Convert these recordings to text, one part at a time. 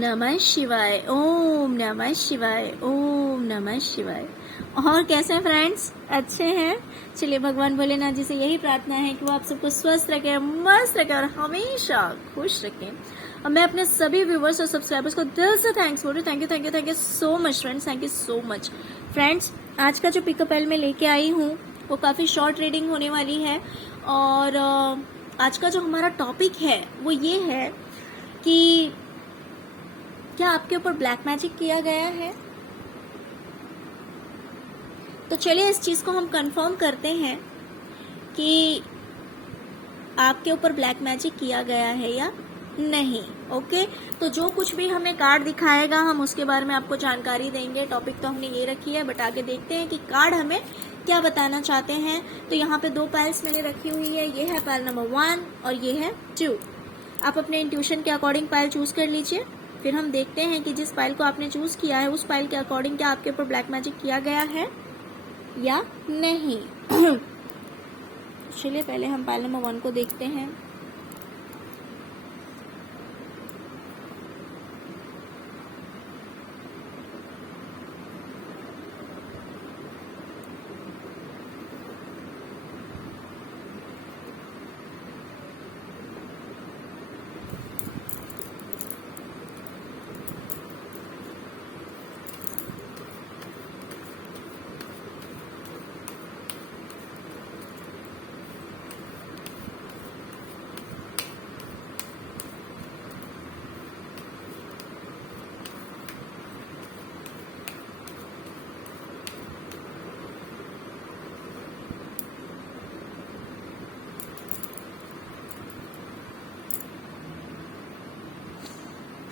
नमः शिवाय, ओम नमः शिवाय, ओम नमः शिवाय। और कैसे हैं फ्रेंड्स? अच्छे हैं? चलिए भगवान भोलेनाथ जी से यही प्रार्थना है कि वो आप सबको स्वस्थ रखें, मस्त रखें और हमेशा खुश रखें। और मैं अपने सभी व्यूवर्स और सब्सक्राइबर्स को दिल से थैंक्स बोल रही हूँ। Thank you so much friends, thank you so much friends. आज का जो पिकअप एल मैं लेके आई हूँ वो काफ़ी शॉर्ट रीडिंग होने वाली है। और आज का जो हमारा टॉपिक है वो ये है कि क्या आपके ऊपर ब्लैक मैजिक किया गया है। तो चलिए इस चीज़ को हम कंफर्म करते हैं कि आपके ऊपर ब्लैक मैजिक किया गया है या नहीं। ओके, तो जो कुछ भी हमें कार्ड दिखाएगा हम उसके बारे में आपको जानकारी देंगे। टॉपिक तो हमने ये रखी है, बट आगे देखते हैं कि कार्ड हमें क्या बताना चाहते हैं। तो यहाँ पे दो पाइल्स मैंने रखी हुई है, ये है पाइल नंबर 1 और ये है 2। आप अपने इंट्यूशन के अकॉर्डिंग पाइल चूज कर लीजिए। फिर हम देखते हैं कि जिस पाइल को आपने चूज किया है उस पाइल के अकॉर्डिंग क्या आपके ऊपर ब्लैक मैजिक किया गया है या नहीं। चलिए पहले हम पाइल नंबर 1 को देखते हैं।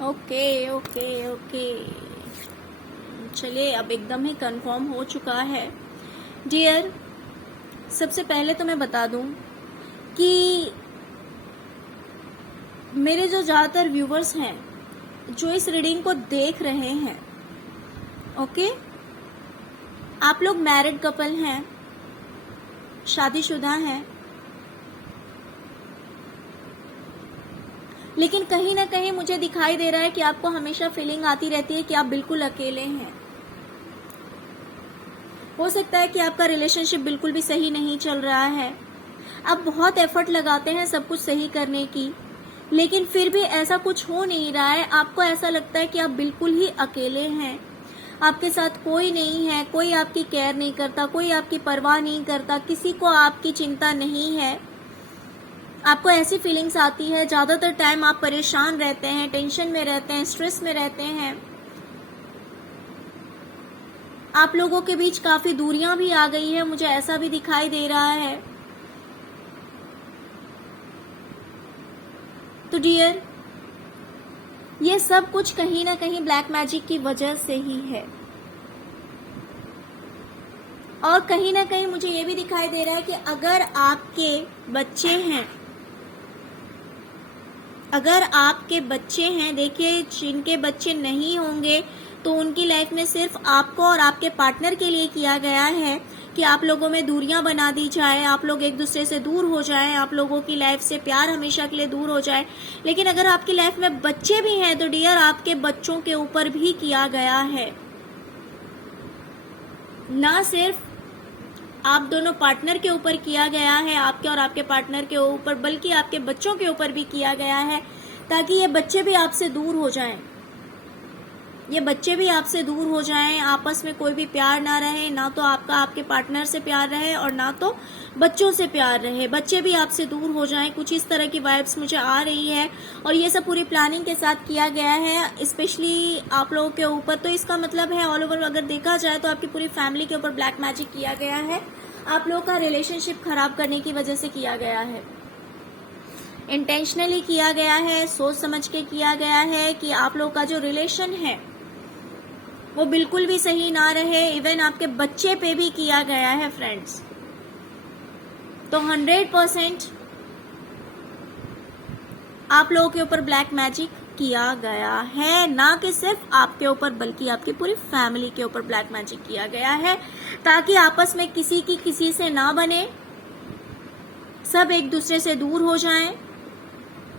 ओके, चलिए अब एकदम ही कंफर्म हो चुका है। डियर, सबसे पहले तो मैं बता दूं कि मेरे जो ज़्यादातर व्यूवर्स हैं जो इस रीडिंग को देख रहे हैं, ओके, आप लोग मैरिड कपल हैं, शादीशुदा हैं, लेकिन कहीं ना कहीं मुझे दिखाई दे रहा है कि आपको हमेशा फीलिंग आती रहती है कि आप बिल्कुल अकेले हैं। हो सकता है कि आपका रिलेशनशिप बिल्कुल भी सही नहीं चल रहा है। आप बहुत एफर्ट लगाते हैं सब कुछ सही करने की, लेकिन फिर भी ऐसा कुछ हो नहीं रहा है। आपको ऐसा लगता है कि आप बिल्कुल ही अकेले हैं, आपके साथ कोई नहीं है, कोई आपकी केयर नहीं करता, कोई आपकी परवाह नहीं करता, किसी को आपकी चिंता नहीं है। आपको ऐसी फीलिंग्स आती है, ज़्यादातर टाइम आप परेशान रहते हैं, टेंशन में रहते हैं, स्ट्रेस में रहते हैं। आप लोगों के बीच काफ़ी दूरियां भी आ गई है, मुझे ऐसा भी दिखाई दे रहा है। तो डियर, ये सब कुछ कहीं ना कहीं ब्लैक मैजिक की वजह से ही है। और कहीं ना कहीं मुझे ये भी दिखाई दे रहा है कि अगर आपके बच्चे हैं, देखिए जिनके बच्चे नहीं होंगे तो उनकी लाइफ में सिर्फ आपको और आपके पार्टनर के लिए किया गया है कि आप लोगों में दूरियां बना दी जाए, आप लोग एक दूसरे से दूर हो जाएं, आप लोगों की लाइफ से प्यार हमेशा के लिए दूर हो जाए। लेकिन अगर आपकी लाइफ में बच्चे भी हैं तो डियर, आपके बच्चों के ऊपर भी किया गया है। ना सिर्फ आप दोनों पार्टनर के ऊपर किया गया है, आपके और आपके पार्टनर के ऊपर, बल्कि आपके बच्चों के ऊपर भी किया गया है, ताकि ये बच्चे भी आपसे दूर हो जाएं। ये बच्चे भी आपसे दूर हो जाएं, आपस में कोई भी प्यार ना रहे, ना तो आपका आपके पार्टनर से प्यार रहे और ना तो बच्चों से प्यार रहे, बच्चे भी आपसे दूर हो जाएं। कुछ इस तरह की वाइब्स मुझे आ रही है और ये सब पूरी प्लानिंग के साथ किया गया है, स्पेशली आप लोगों के ऊपर। तो इसका मतलब है ऑल ओवर अगर देखा जाए तो आपकी पूरी फैमिली के ऊपर ब्लैक मैजिक किया गया है। आप लोगों का रिलेशनशिप खराब करने की वजह से किया गया है, इंटेंशनली किया गया है, सोच समझ के किया गया है कि आप लोगों का जो रिलेशन है वो बिल्कुल भी सही ना रहे। इवन आपके बच्चे पे भी किया गया है फ्रेंड्स। तो 100% आप लोगों के ऊपर ब्लैक मैजिक किया गया है, ना कि सिर्फ आपके ऊपर बल्कि आपकी पूरी फैमिली के ऊपर ब्लैक मैजिक किया गया है, ताकि आपस में किसी की किसी से ना बने, सब एक दूसरे से दूर हो जाएं,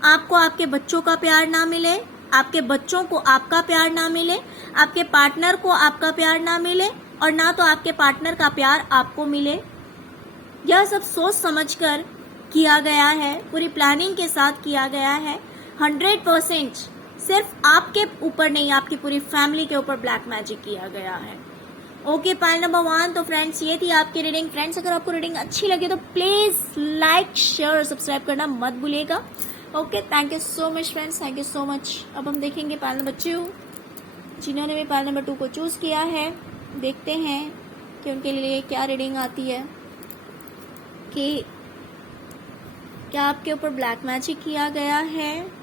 आपको आपके बच्चों का प्यार ना मिले, आपके बच्चों को आपका प्यार ना मिले, आपके पार्टनर को आपका प्यार ना मिले, और ना तो आपके पार्टनर का प्यार आपको मिले। यह सब सोच समझकर किया गया है, पूरी प्लानिंग के साथ किया गया है। 100% सिर्फ आपके ऊपर नहीं, आपकी पूरी फैमिली के ऊपर ब्लैक मैजिक किया गया है। Okay, pile number 1। तो फ्रेंड्स, ये थी आपकी रीडिंग। फ्रेंड्स, अगर आपको रीडिंग अच्छी लगे तो प्लीज लाइक, शेयर और सब्सक्राइब करना मत भूलिएगा। Okay, thank you so much friends, thank you so much. अब हम देखेंगे पाइल नंबर 2, जिन्होंने भी पाइल नंबर 2 को चूज किया है। देखते हैं कि उनके लिए क्या रीडिंग आती है, कि क्या आपके ऊपर ब्लैक मैजिक किया गया है।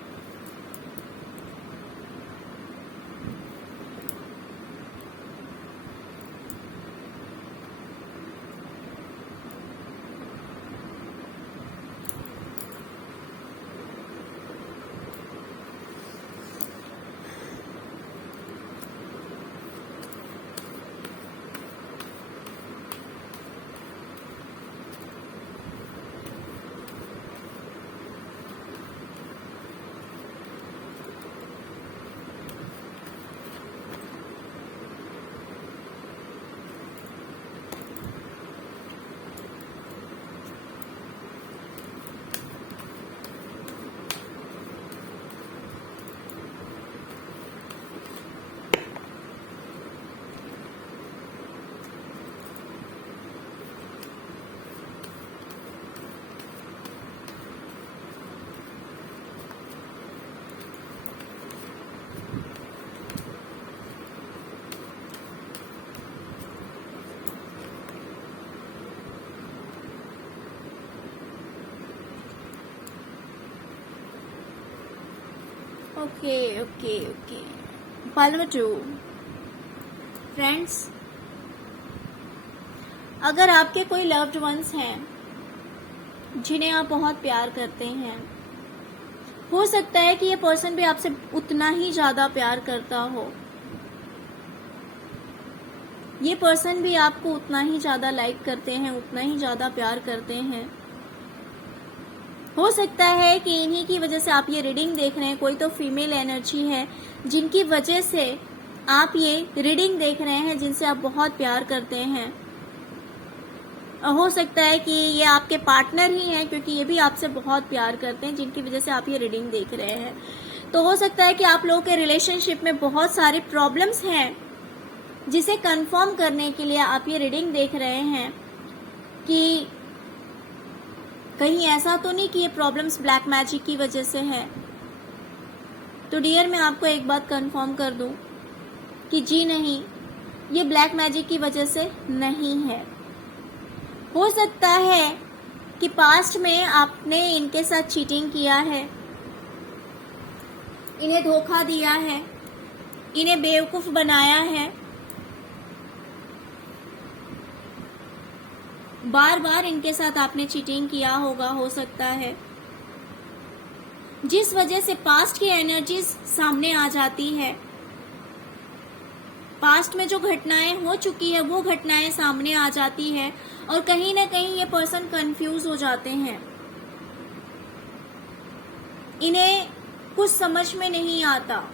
ओके। Pile number 2। फ्रेंड्स, अगर आपके कोई लव्ड वंस हैं जिन्हें आप बहुत प्यार करते हैं, हो सकता है कि ये पर्सन भी आपसे उतना ही ज्यादा प्यार करता हो, ये पर्सन भी आपको उतना ही ज्यादा लाइक करते हैं, उतना ही ज्यादा प्यार करते हैं। हो सकता है कि इन्हीं की वजह से आप ये रीडिंग देख रहे हैं। कोई तो फीमेल एनर्जी है जिनकी वजह से आप ये रीडिंग देख रहे हैं, जिनसे आप बहुत प्यार करते हैं। हो सकता है कि ये आपके पार्टनर ही हैं, क्योंकि ये भी आपसे बहुत प्यार करते हैं, जिनकी वजह से आप ये रीडिंग देख रहे हैं। तो हो सकता है कि आप लोगों के रिलेशनशिप में बहुत सारे प्रॉब्लम्स हैं, जिसे कंफर्म करने के लिए आप ये रीडिंग देख रहे हैं कि कहीं ऐसा तो नहीं कि ये प्रॉब्लम्स ब्लैक मैजिक की वजह से है। तो डियर, मैं आपको एक बात कंफर्म कर दूं कि जी नहीं, ये ब्लैक मैजिक की वजह से नहीं है। हो सकता है कि पास्ट में आपने इनके साथ चीटिंग किया है, इन्हें धोखा दिया है, इन्हें बेवकूफ बनाया है, बार बार इनके साथ आपने चीटिंग किया होगा, हो सकता है, जिस वजह से पास्ट की एनर्जीज सामने आ जाती है। पास्ट में जो घटनाएं हो चुकी है वो घटनाएं सामने आ जाती है, और कहीं ना कहीं ये पर्सन कंफ्यूज हो जाते हैं। इन्हें कुछ समझ में नहीं आता,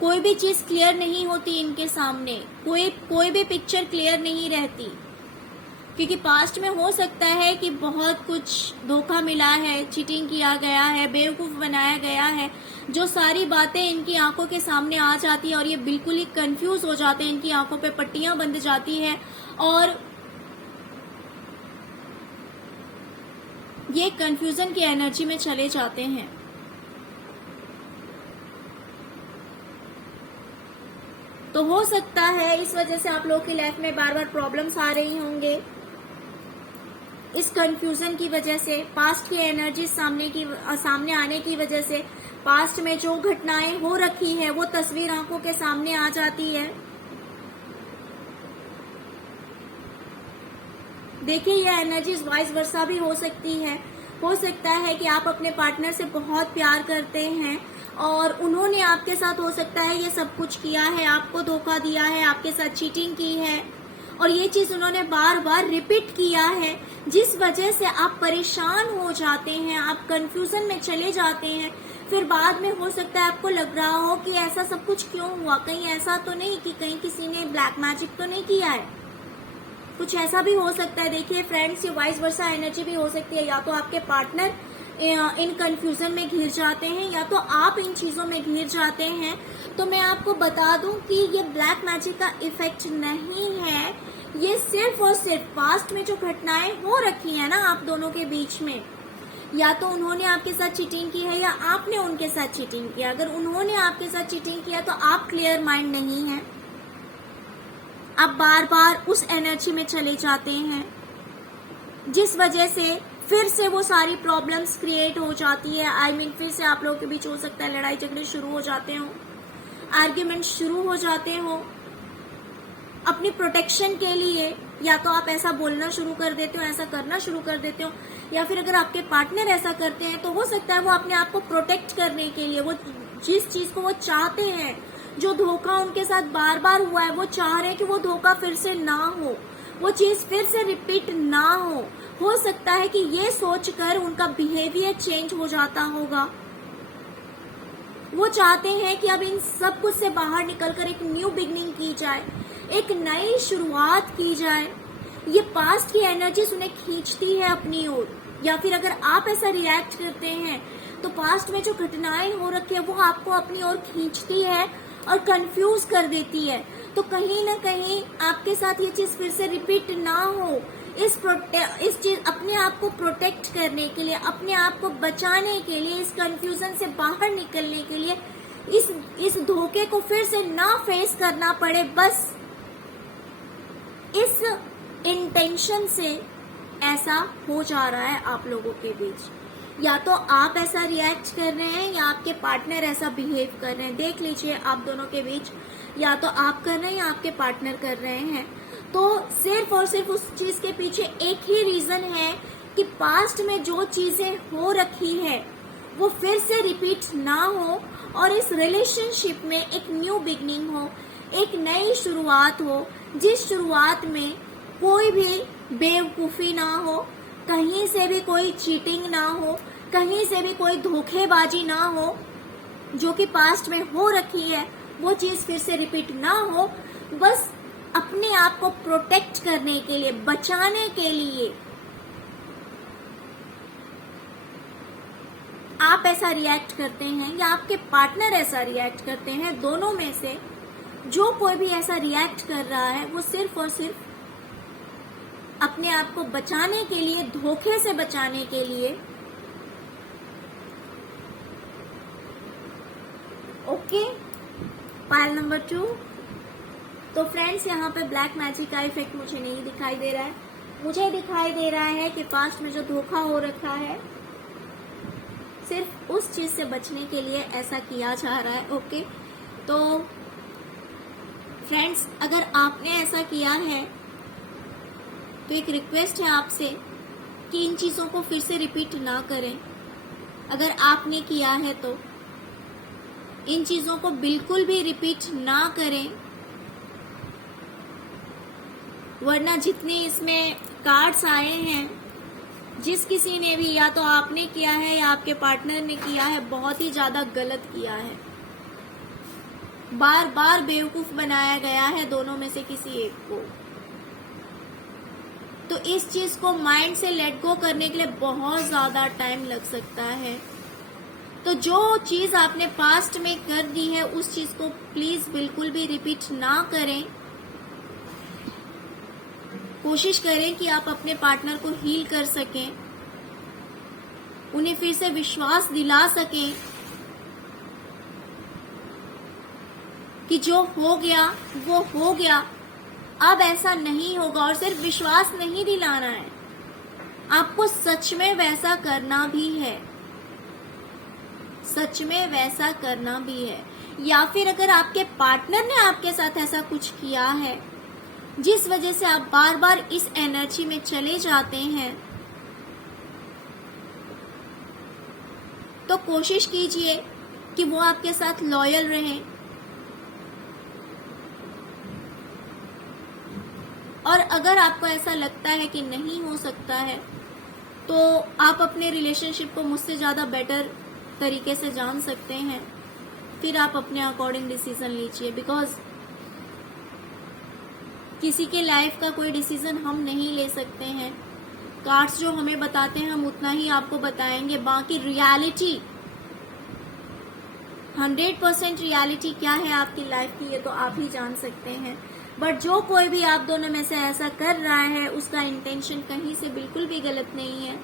कोई भी चीज क्लियर नहीं होती इनके सामने, कोई भी पिक्चर क्लियर नहीं रहती, क्योंकि पास्ट में हो सकता है कि बहुत कुछ धोखा मिला है, चीटिंग किया गया है, बेवकूफ बनाया गया है। जो सारी बातें इनकी आंखों के सामने आ जाती है और ये बिल्कुल ही कंफ्यूज हो जाते हैं, इनकी आंखों पे पट्टियां बंध जाती है और ये कंफ्यूजन की एनर्जी में चले जाते हैं। तो हो सकता है इस वजह से आप लोगों की लाइफ में बार बार प्रॉब्लम्स आ रही होंगे, इस कंफ्यूजन की वजह से, पास्ट की एनर्जी सामने आने की वजह से, पास्ट में जो घटनाएं हो रखी है वो तस्वीर आंखों के सामने आ जाती है। देखिए, यह एनर्जीज वाइस वर्सा भी हो सकती है। हो सकता है कि आप अपने पार्टनर से बहुत प्यार करते हैं और उन्होंने आपके साथ, हो सकता है, ये सब कुछ किया है, आपको धोखा दिया है, आपके साथ चीटिंग की है, और ये चीज उन्होंने बार बार रिपीट किया है, जिस वजह से आप परेशान हो जाते हैं, आप कंफ्यूजन में चले जाते हैं, फिर बाद में हो सकता है आपको लग रहा हो कि ऐसा सब कुछ क्यों हुआ, कहीं ऐसा तो नहीं कि कहीं किसी ने ब्लैक मैजिक तो नहीं किया है, कुछ ऐसा भी हो सकता है। देखिए फ्रेंड्स, ये वाइस वर्सा एनर्जी भी हो सकती है, या तो आपके पार्टनर इन कंफ्यूजन में घिर जाते हैं या तो आप इन चीजों में घिर जाते हैं। तो मैं आपको बता दूं कि ये ब्लैक मैजिक का इफेक्ट नहीं है, ये सिर्फ और सिर्फ पास्ट में जो घटनाएं हो रखी है ना आप दोनों के बीच में, या तो उन्होंने आपके साथ चीटिंग की है या आपने उनके साथ चीटिंग किया। अगर उन्होंने आपके साथ चीटिंग किया तो आप क्लियर माइंड नहीं है, आप बार बार उस एनर्जी में चले जाते हैं, जिस वजह से फिर से वो सारी प्रॉब्लम्स क्रिएट हो जाती है। आई मीन फिर से आप लोगों के बीच हो सकता है लड़ाई झगड़े शुरू हो जाते हो, आर्ग्यूमेंट शुरू हो जाते हो। अपनी प्रोटेक्शन के लिए या तो आप ऐसा बोलना शुरू कर देते हो, ऐसा करना शुरू कर देते हो, या फिर अगर आपके पार्टनर ऐसा करते हैं तो हो सकता है वो अपने आप को प्रोटेक्ट करने के लिए, वो जिस चीज को वो चाहते हैं, जो धोखा उनके साथ बार बार हुआ है, वो चाह रहे हैं कि वो धोखा फिर से ना हो, वो चीज फिर से रिपीट ना हो सकता है कि ये सोचकर उनका बिहेवियर चेंज हो जाता होगा। वो चाहते हैं कि अब इन सब कुछ से बाहर निकलकर एक न्यू बिगनिंग की जाए, एक नई शुरुआत की जाए। ये पास्ट की एनर्जीज उन्हें खींचती है अपनी ओर, या फिर अगर आप ऐसा रिएक्ट करते हैं तो पास्ट में जो घटनाएं हो रखी है वो आपको अपनी ओर खींचती है और कंफ्यूज कर देती है। तो कहीं ना कहीं आपके साथ ये चीज फिर से रिपीट ना हो, इस चीज अपने आप को प्रोटेक्ट करने के लिए, अपने आप को बचाने के लिए, इस कंफ्यूजन से बाहर निकलने के लिए, इस धोखे को फिर से ना फेस करना पड़े, बस इस इंटेंशन से ऐसा हो जा रहा है आप लोगों के बीच। या तो आप ऐसा रिएक्ट कर रहे हैं या आपके पार्टनर ऐसा बिहेव कर रहे हैं। देख लीजिए आप दोनों के बीच या तो आप कर रहे हैं या आपके पार्टनर कर रहे हैं। तो सिर्फ और सिर्फ उस चीज के पीछे एक ही रीजन है कि पास्ट में जो चीजें हो रखी है वो फिर से रिपीट ना हो और इस रिलेशनशिप में एक न्यू बिगनिंग हो, एक नई शुरुआत हो, जिस शुरुआत में कोई भी बेवकूफी ना हो, कहीं से भी कोई चीटिंग ना हो, कहीं से भी कोई धोखेबाजी ना हो, जो कि पास्ट में हो रखी है वो चीज फिर से रिपीट ना हो। बस अपने आप को प्रोटेक्ट करने के लिए, बचाने के लिए आप ऐसा रिएक्ट करते हैं या आपके पार्टनर ऐसा रिएक्ट करते हैं। दोनों में से जो कोई भी ऐसा रिएक्ट कर रहा है वो सिर्फ और सिर्फ अपने आप को बचाने के लिए, धोखे से बचाने के लिए। Okay, pile number 2। तो फ्रेंड्स, यहाँ पे ब्लैक मैजिक का इफेक्ट मुझे नहीं दिखाई दे रहा है। मुझे दिखाई दे रहा है कि पास्ट में जो धोखा हो रखा है सिर्फ उस चीज से बचने के लिए ऐसा किया जा रहा है। ओके, तो फ्रेंड्स, अगर आपने ऐसा किया है तो एक रिक्वेस्ट है आपसे कि इन चीजों को फिर से रिपीट ना करें। अगर आपने किया है तो इन चीजों को बिल्कुल भी रिपीट ना करें, वरना जितने इसमें कार्ड्स आए हैं, जिस किसी ने भी, या तो आपने किया है या आपके पार्टनर ने किया है, बहुत ही ज्यादा गलत किया है। बार बार बेवकूफ बनाया गया है दोनों में से किसी एक को। तो इस चीज को माइंड से लेट गो करने के लिए बहुत ज्यादा टाइम लग सकता है। तो जो चीज आपने पास्ट में कर दी है उस चीज को प्लीज बिल्कुल भी रिपीट ना करें। कोशिश करें कि आप अपने पार्टनर को हील कर सकें, उन्हें फिर से विश्वास दिला सकें कि जो हो गया वो हो गया, अब ऐसा नहीं होगा। और सिर्फ विश्वास नहीं दिलाना है, आपको सच में वैसा करना भी है, सच में वैसा करना भी है। या फिर अगर आपके पार्टनर ने आपके साथ ऐसा कुछ किया है जिस वजह से आप बार बार इस एनर्जी में चले जाते हैं, तो कोशिश कीजिए कि वो आपके साथ लॉयल रहें। और अगर आपको ऐसा लगता है कि नहीं हो सकता है तो आप अपने रिलेशनशिप को मुझसे ज्यादा बेटर तरीके से जान सकते हैं, फिर आप अपने अकॉर्डिंग डिसीजन लीजिए। बिकॉज किसी के लाइफ का कोई डिसीजन हम नहीं ले सकते हैं। कार्ड्स जो हमें बताते हैं हम उतना ही आपको बताएंगे, बाकी रियलिटी 100% रियलिटी क्या है आपकी लाइफ की ये तो आप ही जान सकते हैं। बट जो कोई भी आप दोनों में से ऐसा कर रहा है उसका इंटेंशन कहीं से बिल्कुल भी गलत नहीं है।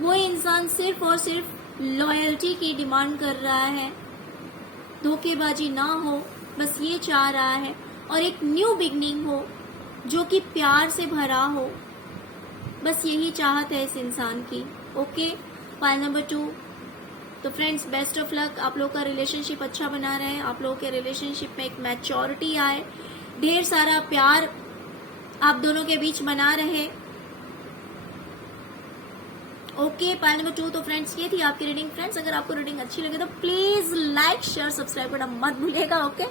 वो इंसान सिर्फ और सिर्फ लॉयल्टी की डिमांड कर रहा है, धोखेबाजी ना हो बस ये चाह रहा है, और एक न्यू बिगनिंग हो जो कि प्यार से भरा हो, बस यही चाहत है इस इंसान की। Okay, file number 2। तो फ्रेंड्स बेस्ट ऑफ लक, आप लोग का रिलेशनशिप अच्छा बना रहे, आप लोगों के रिलेशनशिप में एक मैच्योरिटी आए, ढेर सारा प्यार आप दोनों के बीच बना रहे। Okay, pile number 2। तो फ्रेंड्स ये थी आपकी रीडिंग। फ्रेंड्स अगर आपको रीडिंग अच्छी लगे तो प्लीज लाइक शेयर सब्सक्राइब करना मत भूलिएगा। Okay,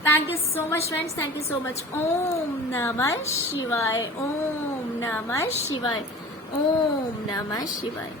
thank you so much friends, thank you so much. ओम नमः शिवाय, ओम नमः शिवाय, ओम नमः शिवाय।